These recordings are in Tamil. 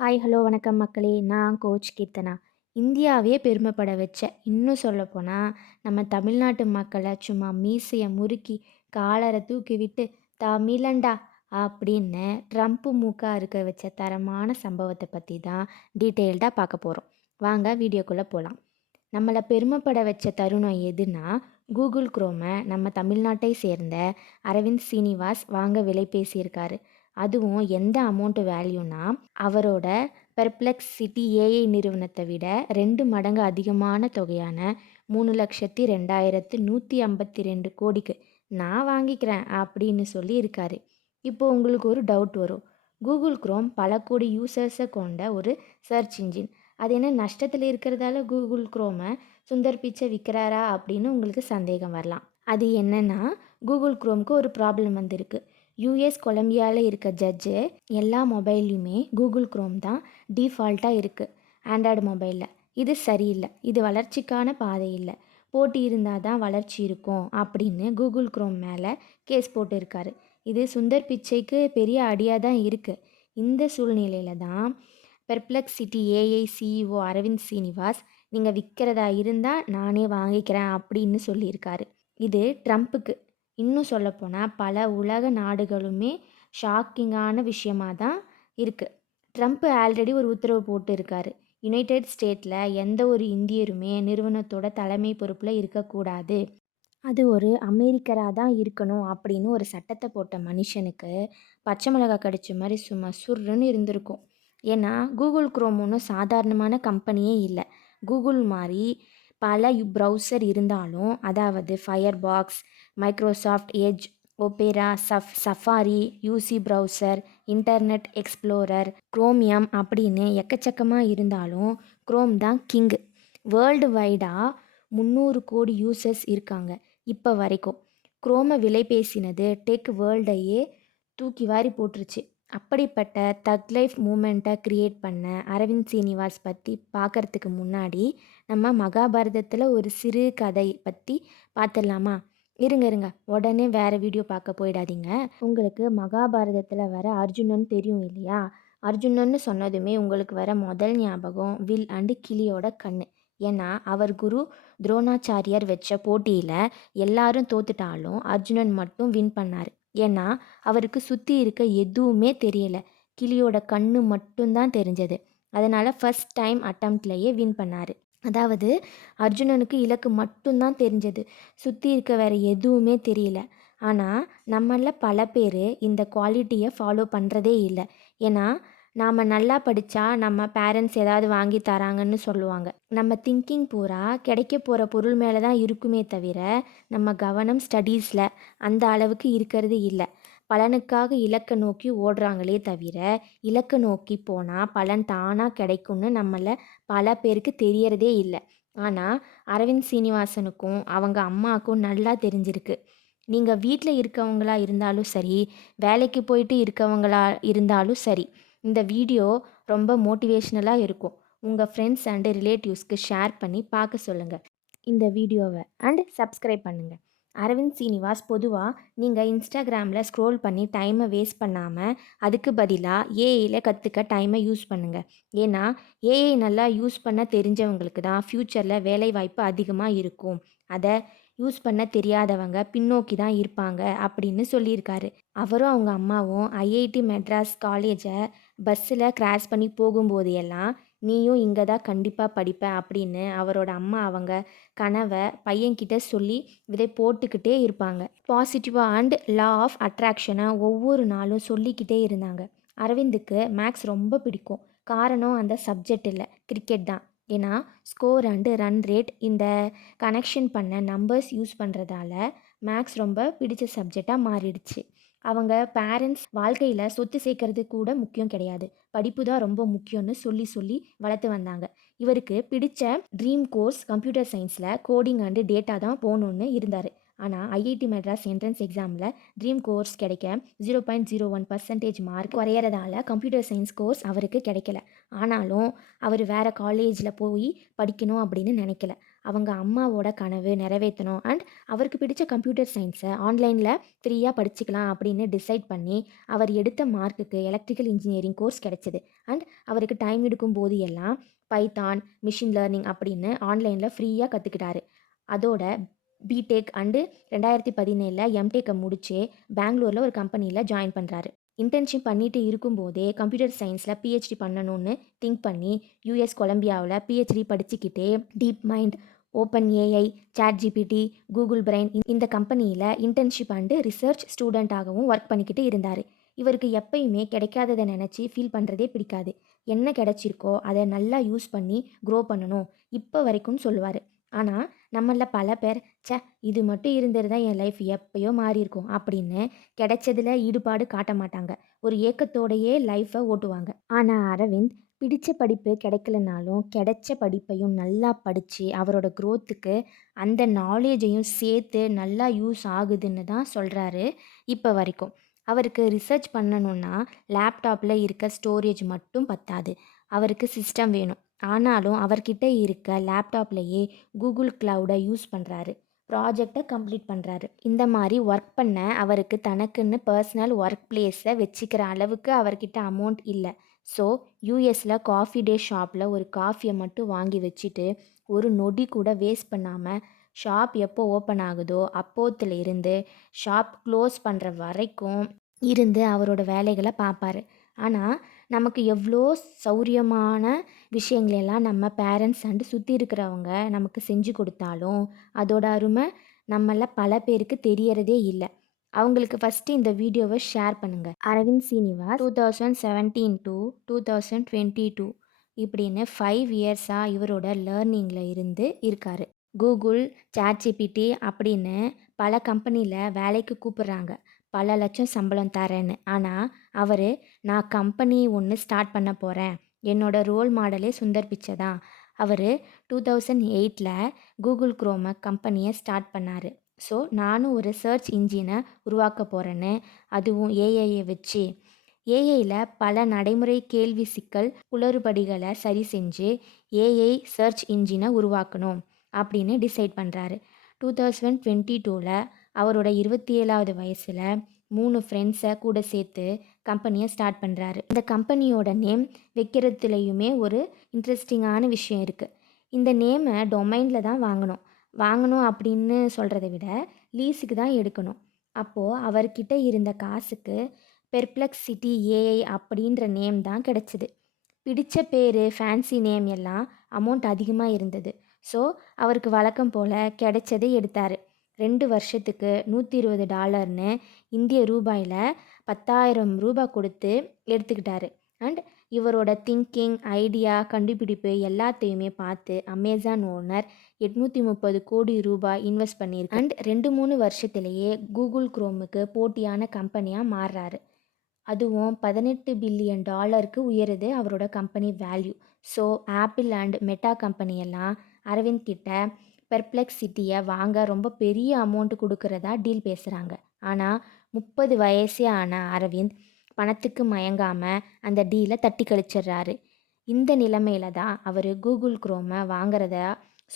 ஹாய் ஹலோ வணக்கம் மக்களே. நான் கோச் கீர்த்தனா. இந்தியாவே பெருமைப்பட வச்ச. இன்னும் சொல்லப்போனால் நம்ம தமிழ்நாட்டு மக்களை சும்மா மீசையை முறுக்கி காலரை தூக்கி விட்டு தமிழண்டா அப்படின்னு ட்ரம்ப்பு மூக்காக இருக்க வச்ச தரமான சம்பவத்தை பற்றி தான் டீட்டெயில்டாக பார்க்க போகிறோம் வாங்க வீடியோக்குள்ளே போகலாம் நம்மளை பெருமைப்பட வச்ச தருணம் எதுனா கூகுள் குரோமை நம்ம தமிழ்நாட்டை சேர்ந்த அரவிந்த் சீனிவாஸ் வாங்க விலை பேசியிருக்காரு. அதுவும் எந்த அமௌண்ட்டு வேல்யூனா அவரோட பெர்ப்ளெக்ஸ் சிட்டி ஏஐ நிறுவனத்தை விட ரெண்டு மடங்கு அதிகமான தொகையான மூணு லட்சத்தி ரெண்டாயிரத்து நூற்றி ஐம்பத்தி ரெண்டு கோடிக்கு நான் வாங்கிக்கிறேன் அப்படின்னு சொல்லி இருக்காரு இப்போ உங்களுக்கு ஒரு டவுட் வரும். கூகுள் குரோம் பல கோடி யூசர்ஸை கொண்ட ஒரு சர்ச் இன்ஜின் அது என்ன நஷ்டத்தில் இருக்கிறதால கூகுள் குரோமை சுந்தர் பிச்சை விற்கிறாரா அப்படின்னு உங்களுக்கு சந்தேகம் வரலாம். அது என்னென்னா கூகுள் குரோம்க்கு ஒரு ப்ராப்ளம் வந்திருக்கு. யூஎஸ் கொலம்பியாவில் இருக்க ஜட்ஜு எல்லா மொபைல்லையுமே கூகுள் குரோம் தான் டிஃபால்ட்டாக இருக்குது ஆண்ட்ராய்டு மொபைலில் இது சரியில்லை. இது வளர்ச்சிக்கான பாதை இல்லை போட்டி இருந்தால் தான் வளர்ச்சி இருக்கும் அப்படின்னு கூகுள் குரோம் மேலே கேஸ் போட்டிருக்காரு. இது சுந்தர் பிச்சைக்கு பெரிய அடியாக தான் இருக்குது இந்த சூழ்நிலையில தான் Perplexity AI CEO Aravind Srinivas நீங்கள் விற்கிறதா இருந்தால் நானே வாங்கிக்கிறேன் அப்படின்னு சொல்லியிருக்காரு. இது ட்ரம்ப்புக்கு இன்னும் சொல்லப்போனால் பல உலக நாடுகளுமே ஷாக்கிங்கான விஷயமாக தான் இருக்குது ட்ரம்ப் ஆல்ரெடி ஒரு உத்தரவு போட்டு இருக்காரு யுனைடெட் ஸ்டேட்டில் எந்த ஒரு இந்தியருமே நிறுவனத்தோட தலைமை பொறுப்பில் இருக்கக்கூடாது. அது ஒரு அமெரிக்கராக தான் இருக்கணும் அப்படின்னு ஒரு சட்டத்தை போட்ட மனுஷனுக்கு பச்சை மிளகாய் கடிச்ச மாதிரி சும்மா சுருன்னு இருந்திருக்கும். ஏன்னா கூகுள் குரோம் ஒன்றும் சாதாரணமான கம்பெனியே இல்லை. கூகுள் மாதிரி பல ப்ரௌசர் இருந்தாலும் அதாவது Firefox Microsoft Edge Opera சஃப் Safari UC browser Internet Explorer Chromium அப்படின்னு எக்கச்சக்கமாக இருந்தாலும் குரோம் தான் கிங் வேர்ல்டு வைடாக முந்நூறு கோடி யூசர்ஸ் இருக்காங்க இப்போ வரைக்கும். குரோமை விலை பேசினது டெக் வேர்ல்டையே தூக்கி வாரி போட்டுருச்சு. அப்படிப்பட்ட தக் லைஃப் மூமெண்ட்டை க்ரியேட் பண்ண அரவிந்த் சீனிவாஸ் பற்றி பார்க்கறதுக்கு முன்னாடி நம்ம மகாபாரதத்தில் ஒரு சிறு கதை பற்றி பார்த்துடலாமா இருங்க இருங்க. உடனே வேறு வீடியோ பார்க்க போயிடாதீங்க. உங்களுக்கு மகாபாரதத்தில் வர அர்ஜுனன் தெரியும் இல்லையா? அர்ஜுனன்னு சொன்னதுமே உங்களுக்கு வர முதல் ஞாபகம் வில் அண்டு கிளியோட கண்ணு. ஏன்னா அவர் குரு துரோணாச்சாரியார் வச்ச போட்டியில் எல்லாரும் தோத்துட்டாலும் அர்ஜுனன் மட்டும் வின் பண்ணார். ஏன்னா அவருக்கு சுற்றி இருக்க எதுவுமே தெரியலை. கிளியோட கண்ணு மட்டும்தான் தெரிஞ்சது. அதனால் ஃபஸ்ட் டைம் அட்டம்ப்ட்லேயே வின் பண்ணார். அதாவது அர்ஜுனனுக்கு இலக்கு மட்டும்தான் தெரிஞ்சது. சுற்றி இருக்க வேறு எதுவுமே தெரியல. ஆனால் நம்மளில் பல பேர் இந்த குவாலிட்டியை ஃபாலோ பண்ணுறதே இல்லை. ஏன்னா நாம் நல்லா படித்தா நம்ம பேரண்ட்ஸ் ஏதாவது வாங்கி தராங்கன்னு சொல்லுவாங்க. நம்ம திங்கிங் பூரா கிடைக்க போகிற பொருள் மேலே தான் இருக்குமே தவிர நம்ம கவனம் ஸ்டடீஸில் அந்த அளவுக்கு இருக்கிறது இல்லை. பலனுக்காக இலக்கை நோக்கி ஓடுறாங்களே தவிர இலக்கை நோக்கி போனால் பலன் தானாக கிடைக்கும்னு நம்மளை பல பேருக்கு தெரியறதே இல்லை. ஆனால் அரவிந்த் சீனிவாசனுக்கும் அவங்க அம்மாவுக்கும் நல்லா தெரிஞ்சிருக்கு. நீங்கள் வீட்டில் இருக்கவங்களா இருந்தாலும் சரி வேலைக்கு போயிட்டு இருக்கவங்களா இருந்தாலும் சரி இந்த வீடியோ ரொம்ப மோட்டிவேஷ்னலாக இருக்கும். உங்கள் ஃப்ரெண்ட்ஸ் அண்டு ரிலேட்டிவ்ஸ்க்கு ஷேர் பண்ணி பார்க்க சொல்லுங்கள் இந்த வீடியோவை அண்ட் சப்ஸ்கிரைப் பண்ணுங்கள் அரவிந்த் சீனிவாஸ் பொதுவாக நீங்கள் இன்ஸ்டாகிராமில் ஸ்க்ரோல் பண்ணி டைமை வேஸ்ட் பண்ணாமல் அதுக்கு பதிலாக ஏஐயில் கற்றுக்க டைமை யூஸ் பண்ணுங்கள் ஏன்னா ஏஐ நல்லா யூஸ் பண்ண தெரிஞ்சவங்களுக்கு தான் ஃப்யூச்சரில் வேலைவாய்ப்பு அதிகமாக இருக்கும். அதை யூஸ் பண்ண தெரியாதவங்க பின்னோக்கி தான் இருப்பாங்க அப்படின்னு சொல்லியிருக்காரு. அவரும் அவங்க அம்மாவும் ஐஐடி மெட்ராஸ் காலேஜை பஸ்ஸில் கிராஸ் பண்ணி போகும்போது எல்லாம் நீயும் இங்கே தான் கண்டிப்பாக படிப்ப அப்படின்னு அவரோட அம்மா அவங்க கனவை பையன்கிட்ட சொல்லி இதை போட்டுக்கிட்டே இருப்பாங்க. பாசிட்டிவாக அண்ட் லா ஆஃப் அட்ராக்ஷனை ஒவ்வொரு நாளும் சொல்லிக்கிட்டே இருந்தாங்க. அரவிந்துக்கு மேக்ஸ் ரொம்ப பிடிக்கும். காரணம் அந்த சப்ஜெக்ட் இல்லை கிரிக்கெட் தான். ஏன்னா ஸ்கோர் அண்டு ரன் ரேட் இந்த கனெக்ஷன் பண்ண நம்பர்ஸ் யூஸ் பண்ணுறதால மேக்ஸ் ரொம்ப பிடிச்ச சப்ஜெக்டாக மாறிடுச்சு. அவங்க பேரண்ட்ஸ் வாழ்க்கையில் சொத்து சேர்க்கறது கூட முக்கியம் கிடையாது. படிப்பு தான் ரொம்ப முக்கியம்னு சொல்லி சொல்லி வளர்த்து வந்தாங்க. இவருக்கு பிடிச்ச ட்ரீம் கோர்ஸ் கம்ப்யூட்டர் சயின்ஸில் கோடிங் அண்டு டேட்டா தான் போகணுன்னு இருந்தார். ஆனால் ஐஐடி மெட்ராஸ் என்ட்ரன்ஸ் எக்ஸாமில் ட்ரீம் கோர்ஸ் கிடைக்க zero point zero one percentage mark குறையிறதால computer science course அவருக்கு கிடைக்கல. ஆனாலும் அவர் வேறு காலேஜில் போய் படிக்கணும் அப்படின்னு நினைக்கல. அவங்க அம்மாவோட கனவு நிறைவேற்றணும் அண்ட் அவருக்கு பிடிச்ச கம்ப்யூட்டர் சயின்ஸை ஆன்லைனில் ஃப்ரீயாக படிச்சுக்கலாம் அப்படின்னு டிசைட் பண்ணி அவர் எடுத்த மார்க்குக்கு எலக்ட்ரிக்கல் இன்ஜினியரிங் கோர்ஸ் கிடைச்சிது. அண்ட் அவருக்கு டைம் எடுக்கும் போது எல்லாம் பைத்தான் மிஷின் லேர்னிங் அப்படின்னு ஆன்லைனில் ஃப்ரீயாக கற்றுக்கிட்டாரு அதோட பிடெக் அண்டு ரெண்டாயிரத்தி பதினேழில் எம்டெக்கை முடிச்சு பெங்களூரில் ஒரு கம்பெனியில் ஜாயின் பண்ணுறாரு இன்டர்ன்ஷிப் பண்ணிட்டு இருக்கும்போதே கம்ப்யூட்டர் சயின்ஸில் பிஹெச்டி பண்ணணும்னு திங்க் பண்ணி யூஎஸ் கொலம்பியாவில் பிஹெச்டி படிச்சுக்கிட்டே DeepMind OpenAI ChatGPT Google Brain இந்த கம்பெனியில் இன்டர்ன்ஷிப் அண்டு ரிசர்ச் ஸ்டூடெண்ட்டாகவும் ஒர்க் பண்ணிக்கிட்டு இருந்தார். இவருக்கு எப்பயுமே கிடைக்காததை நினச்சி ஃபீல் பண்ணுறதே பிடிக்காது. என்ன கிடைச்சிருக்கோ அதை நல்லா யூஸ் பண்ணி க்ரோ பண்ணணும். இப்போ வரைக்கும் சொல்லுவார். ஆனால் நம்மள பல பேர் ச்சே இது மட்டும் இருந்திருந்தா என் லைஃப் எப்பயோ மாறியிருக்கும் அப்படின்னு கிடைச்சதில் ஈடுபாடு காட்ட மாட்டாங்க. ஒரு ஏக்கத்தோடையே லைஃப்பை ஓட்டுவாங்க. ஆனால் அரவிந்த் பிடிச்ச படிப்பு கிடைக்கலனாலும் கிடைச்ச படிப்பையும் நல்லா படித்து அவரோட க்ரோத்துக்கு அந்த நாலேஜையும் சேர்த்து நல்லா யூஸ் ஆகுதுன்னு தான் சொல்கிறாரு இப்போ வரைக்கும். அவருக்கு ரிசர்ச் பண்ணணுன்னா லேப்டாப்பில் இருக்க ஸ்டோரேஜ் மட்டும் பத்தாது. அவருக்கு சிஸ்டம் வேணும். ஆனாலும் அவர்கிட்ட இருக்க லேப்டாப்லேயே கூகுள் க்ளவுடை யூஸ் பண்ணுறாரு ப்ராஜெக்டை கம்ப்ளீட் பண்ணுறாரு இந்த மாதிரி ஒர்க் பண்ண அவருக்கு தனக்குன்னு பர்சனல் ஒர்க் பிளேஸை வச்சுக்கிற அளவுக்கு அவர்கிட்ட அமௌண்ட் இல்லை. ஸோ யூஎஸில் காஃபி டே ஷாப்பில் ஒரு காஃபியை மட்டும் வாங்கி வச்சுட்டு ஒரு நொடி கூட வேஸ்ட் பண்ணாமல் ஷாப் எப்போ ஓப்பன் ஆகுதோ அப்போத்துல இருந்து ஷாப் க்ளோஸ் பண்ணுற வரைக்கும் இருந்து அவரோட வேலைகளை பார்ப்பாரு. ஆனால் நமக்கு எவ்வளோ சௌரியமான விஷயங்களெல்லாம் நம்ம பேரண்ட்ஸ் அண்டு சுற்றி இருக்கிறவங்க நமக்கு செஞ்சு கொடுத்தாலும் அதோட அருமை நம்மள பல பேருக்கு தெரியறதே இல்லை. அவங்களுக்கு ஃபஸ்ட்டு இந்த வீடியோவை ஷேர் பண்ணுங்கள் Aravind Srinivas two thousand seventeen to two thousand twenty two இப்படின்னு ஃபைவ் இயர்ஸாக இவரோட லேர்னிங்கில் இருந்து இருக்கார். கூகுள் சாட்ஜிபிடி அப்படின்னு பல கம்பெனியில் வேலைக்கு கூப்பிட்றாங்க. பல லட்சம் சம்பளம் தரேன்னு. ஆனால் அவர் நான் கம்பெனி ஒன்று ஸ்டார்ட் பண்ண போகிறேன் என்னோட ரோல் மாடலே சுந்தர் பிச்சை தான் அவர் டூ தௌசண்ட் எயிட்டில் கூகுள் குரோம கம்பெனியை ஸ்டார்ட் பண்ணார். ஸோ நானும் ஒரு சர்ச் இன்ஜினை உருவாக்க போகிறேன்னு அதுவும் ஏஐயை வச்சு. ஏஐயில் பல நடைமுறை கேள்வி சிக்கல் குளறுபடிகளை சரி செஞ்சு ஏஐ சர்ச் இன்ஜினை உருவாக்கணும் அப்படின்னு டிசைட் பண்ணுறாரு டூ தௌசண்ட் டுவெண்ட்டி டூவில் அவரோட இருபத்தி ஏழாவது வயசில் மூணு ஃப்ரெண்ட்ஸை கூட சேர்த்து கம்பெனியை ஸ்டார்ட் பண்ணுறாரு இந்த கம்பெனியோட நேம் வைக்கிறதுலையுமே ஒரு இன்ட்ரெஸ்டிங்கான விஷயம் இருக்குது இந்த நேமை டொமைனில் தான் வாங்கணும். வாங்கணும் அப்படின்னு சொல்கிறத விட லீஸுக்கு தான் எடுக்கணும். அப்போது அவர்கிட்ட இருந்த காசுக்கு பெர்ப்ளெக்ஸிட்டி ஏஐ அப்படின்ற நேம் தான் கிடச்சிது. பிடித்த பேர் ஃபேன்சி நேம் எல்லாம் அமௌண்ட் அதிகமாக இருந்தது. ஸோ அவருக்கு வழக்கம் போல் கிடைச்சதை எடுத்தார். ரெண்டு வருஷத்துக்கு நூற்றி இருபது டாலர்னு இந்திய ரூபாயில் பத்தாயிரம் ரூபாய் கொடுத்து எடுத்துக்கிட்டாரு. அண்ட் இவரோட திங்கிங் ஐடியா கண்டுபிடிப்பு எல்லாத்தையுமே பார்த்து அமேசான் ஓனர் எட்நூற்றி முப்பது கோடி ரூபாய் இன்வெஸ்ட் பண்ணியிருக்கு. அண்ட் ரெண்டு மூணு வருஷத்துலேயே கூகுள் குரோமுக்கு போட்டியான கம்பெனியாக மாறுறாரு. அதுவும் பதினெட்டு பில்லியன் டாலருக்கு உயருது அவரோட company value so Apple and Meta company எல்லாம் அரவிந்த் கிட்ட பெர்ப்ளெக்ஸிட்டியை வாங்க ரொம்ப பெரிய அமௌண்ட் கொடுக்கறதா டீல் பேசுகிறாங்க ஆனால் முப்பது வயசே ஆன அரவிந்த் பணத்துக்கு மயங்காமல் அந்த டீலை தட்டி கழிச்சிடுறாரு. இந்த நிலைமையில தான் அவர் கூகுள் குரோமை வாங்குறத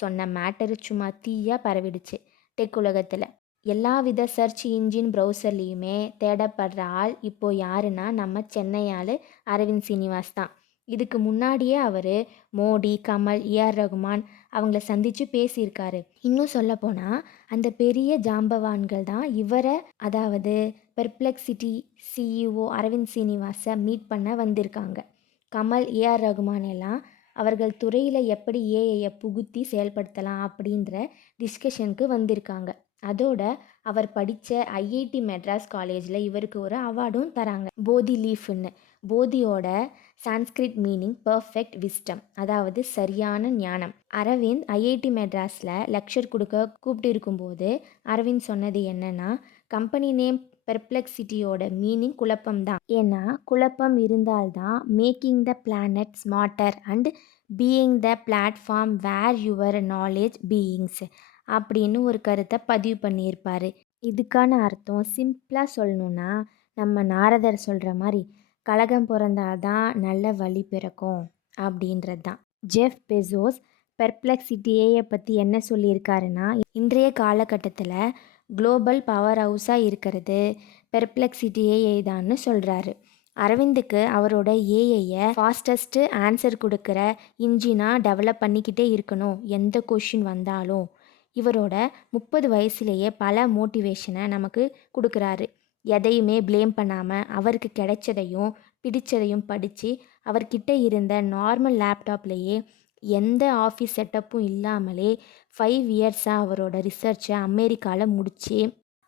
சொன்ன மேட்டரு சும்மா தீயாக பரவிடுச்சு டெக் உலகத்தில். எல்லா வித சர்ச் இன்ஜின் ப்ரௌசர்லேயுமே தேடப்படுற ஆள் இப்போது யாருன்னா நம்ம சென்னை ஆள் அரவிந்த் சீனிவாஸ் தான். இதுக்கு முன்னாடியே அவர் மோடி கமல் ஏஆர் ரகுமான் அவங்கள சந்தித்து பேசியிருக்காரு. இன்னும் சொல்லப்போனால் அந்த பெரிய ஜாம்பவான்கள் தான் இவரை அதாவது பெர்ப்ளெக்சிட்டி சிஇஓ அரவிந்த் சீனிவாசை மீட் பண்ண வந்திருக்காங்க. கமல் ஏஆர் ரகுமான் எல்லாம் அவர்கள் துறையில் எப்படி ஏஐயை புகுத்தி செயல்படுத்தலாம் அப்படின்ற டிஸ்கஷனுக்கு வந்திருக்காங்க. அதோட அவர் படித்த ஐஐடி மெட்ராஸ் காலேஜில் இவருக்கு ஒரு அவார்டும் தராங்க. போதி லீஃப்னு போதியோட சான்ஸ்கிரிட் மீனிங் பர்ஃபெக்ட் விஸ்டம் அதாவது சரியான ஞானம். அரவிந்த் ஐஐடி மெட்ராஸில் லெக்சர் கொடுக்க கூப்பிட்டு இருக்கும்போது அரவிந்த் சொன்னது என்னன்னா கம்பெனி நேம் பெர்ப்ளெக்சிட்டியோட மீனிங் குழப்பம் தான் ஏன்னா குழப்பம் இருந்தால்தான் making the planet smarter and being the platform where your knowledge beings அப்படின்னு ஒரு கருத்தை பதிவு பண்ணியிருப்பார். இதுக்கான அர்த்தம் சிம்பிளாக சொல்லணுன்னா நம்ம நாரதர் சொல்கிற மாதிரி கழகம் பிறந்தாதான் நல்ல வழி பிறக்கும் அப்படின்றது தான் ஜெஃப் பெசோஸ் பெர்ப்ளெக்சிட்டி பற்றி என்ன சொல்லியிருக்காருன்னா இன்றைய காலகட்டத்தில் குளோபல் பவர் ஹவுஸாக இருக்கிறது பெர்ப்ளெக்சிட்டி ஏஐ தான்னு சொல்கிறாரு அரவிந்துக்கு அவரோட ஏஐயை ஃபாஸ்டஸ்ட்டு ஆன்சர் கொடுக்குற இன்ஜினாக டெவலப் பண்ணிக்கிட்டே இருக்கணும் எந்த கொஷின் வந்தாலும். இவரோட முப்பது வயசுலேயே பல மோட்டிவேஷனை நமக்கு கொடுக்குறாரு. எதையுமே ப்ளேம் பண்ணாமல் அவருக்கு கிடைச்சதையும் பிடிச்சதையும் படித்து அவர்கிட்ட இருந்த நார்மல் லேப்டாப்லேயே எந்த ஆஃபீஸ் செட்டப்பும் இல்லாமலே ஃபைவ் இயர்ஸாக அவரோட ரிசர்ச்சை அமெரிக்காவில் முடித்து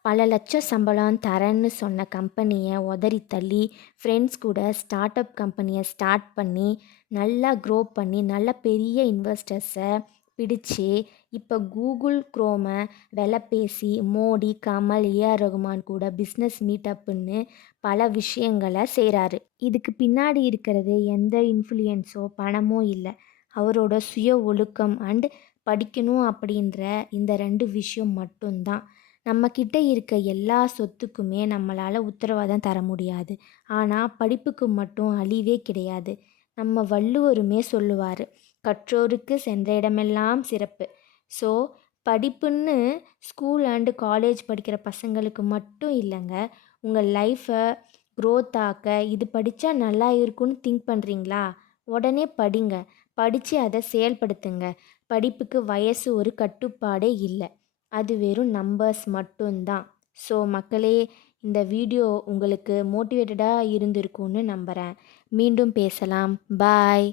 பல லட்சம் சம்பளம் தரேன்னு சொன்ன கம்பெனியை உதறி தள்ளி ஃப்ரெண்ட்ஸ் கூட ஸ்டார்ட் அப் கம்பெனியை ஸ்டார்ட் பண்ணி நல்லா க்ரோ பண்ணி நல்ல பெரிய இன்வெஸ்டர்ஸை பிடிச்சு இப்போ கூகுள் குரோமை வில பேசி மோடி கமல் ஏஆர் ரகுமான் கூட பிஸ்னஸ் மீட்டப்புன்னு பல விஷயங்களை செய்கிறாரு இதுக்கு பின்னாடி இருக்கிறது எந்த இன்ஃப்ளூயன்ஸோ பணமோ இல்லை. அவரோட சுய ஒழுக்கம் அண்ட் படிக்கணும் அப்படின்ற இந்த ரெண்டு விஷயம் மட்டும்தான். நம்மக்கிட்ட இருக்க எல்லா சொத்துக்குமே நம்மளால் உத்தரவாதம் தர முடியாது. ஆனால் படிப்புக்கு மட்டும் அழிவே கிடையாது. நம்ம வள்ளுவருமே சொல்லுவார் கற்றோருக்கு சென்ற இடமெல்லாம் சிறப்பு. ஸோ படிப்புன்னு ஸ்கூல் அண்டு காலேஜ் படிக்கிற பசங்களுக்கு மட்டும் இல்லைங்க. உங்கள் லைஃப்பை க்ரோத் ஆக்க இது படித்தா நல்லா இருக்கும்னு திங்க் பண்ணுறீங்களா உடனே படிங்க. படித்து அதை செயல்படுத்துங்க. படிப்புக்கு வயசு ஒரு கட்டுப்பாடே இல்லை. அது வெறும் நம்பர்ஸ் மட்டும்தான். ஸோ மக்களே இந்த வீடியோ உங்களுக்கு மோட்டிவேட்டடாக இருந்திருக்கும்னு நம்புகிறேன் மீண்டும் பேசலாம். பாய்